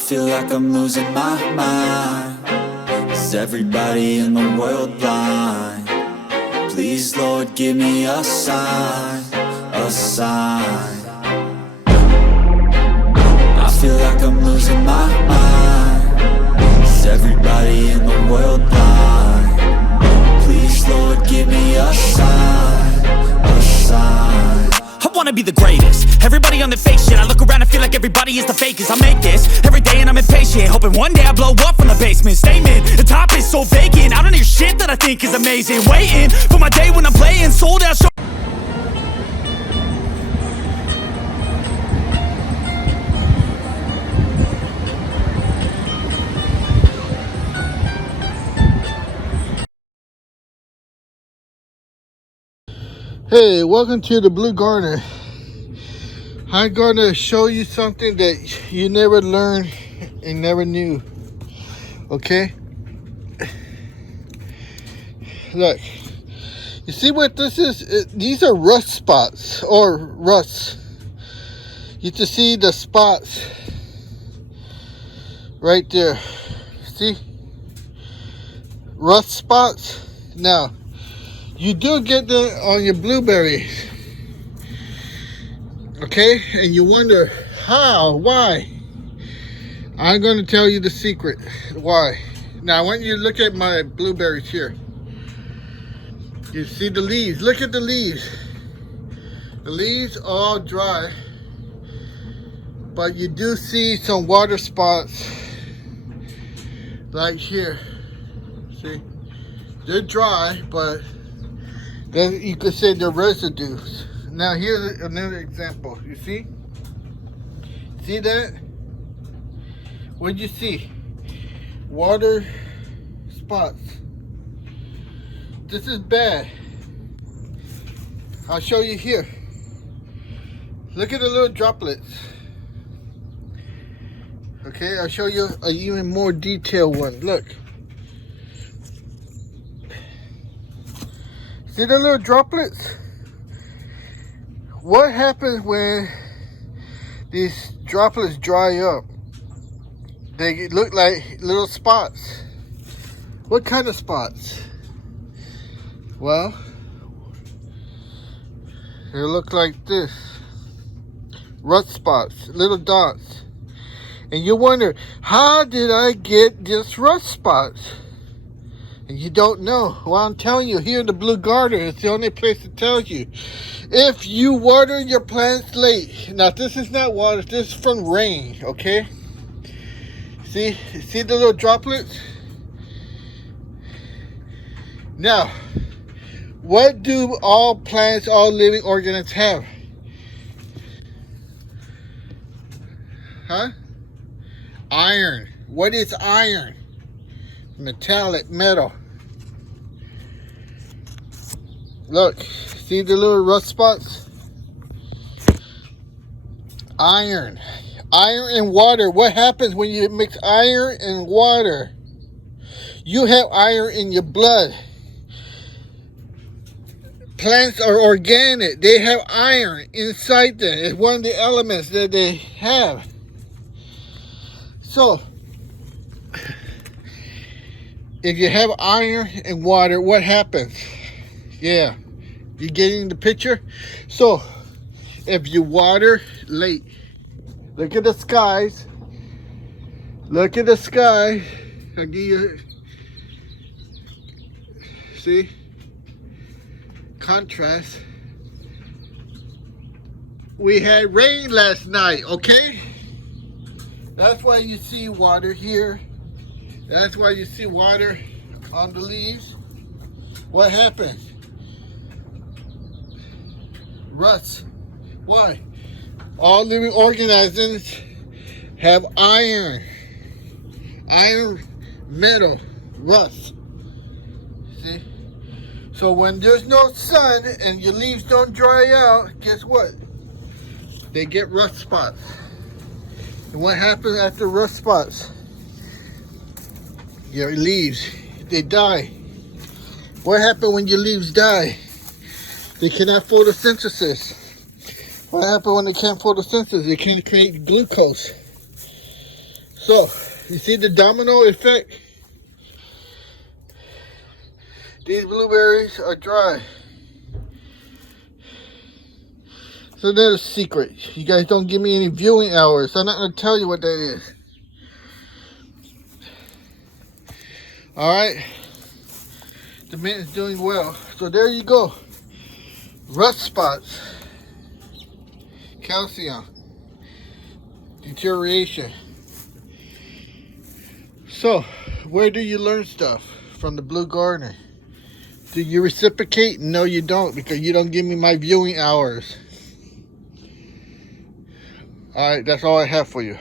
feel like I'm losing my mind. Is everybody in the world blind? Please, Lord, give me a sign, a sign. I feel like I'm losing my mind. Is everybody in the world blind? Please, Lord, give me a sign, a sign. I wanna be the greatest. Everybody on the fake shit. I look around and feel like everybody is the fakest. I make this every day and I'm impatient, hoping one day I blow up from the basement. Statement, the top is so vacant. I don't hear shit that I think is amazing. Waiting for my day when I'm playing sold out show. Hey, welcome to the Blue Garden. I'm going to show you something that you never learned and never knew. Okay? Look. You see what this is? These are rust spots or rust. You can see the spots right there. See? Rust spots. Now, you do get them on your blueberries. Okay, and you wonder how, why? I'm going to tell you the secret why. Now I want you to look at my blueberries here. You see the leaves. Look at the leaves. The leaves are all dry, but you do see some water spots like here. See, they're dry, but then you could say they're residues. Now here's another example. You see? See that? What did you see? Water spots. This is bad. I'll show you here. Look at the little droplets. Okay, I'll show you an even more detailed one. Look. See the little droplets? What happens when these droplets dry up? They look like little spots. What kind of spots? Well, they look like this. Rust spots, little dots. And you wonder, how did I get this rust spots? And you don't know. Well, I'm telling you, here in the Blue Garden, it's the only place that tells you. If you water your plants late, now this is not water, this is from rain, okay? See the little droplets? Now, what do all plants, all living organisms have? Huh? Iron. What is iron? Metallic, metal. Look, see the little rust spots? Iron. Iron and water. What happens when you mix iron and water? You have iron in your blood. Plants are organic. They have iron inside them. It's one of the elements that they have. So, if you have iron and water, what happens? Yeah, you getting the picture? So, if you water late, look at the skies. Look at the sky. I'll give you, see? Contrast. We had rain last night, okay? That's why you see water here. That's why you see water on the leaves. What happens? Rust. Why? All living organisms have iron. Iron, metal, rust. See? So when there's no sun and your leaves don't dry out, guess what? They get rust spots. And what happens after rust spots? Your leaves, they die. What happens when your leaves die? They cannot photosynthesis. What happens when they can't photosynthesize? They can't create glucose. So, you see the domino effect? These blueberries are dry. So there's a secret. You guys don't give me any viewing hours, so I'm not going to tell you what that is. Alright. The mint is doing well. So there you go. Rust spots. Calcium. Deterioration. So, where do you learn stuff? From the Blue Gardener. Do you reciprocate? No, you don't, because you don't give me my viewing hours. Alright, that's all I have for you.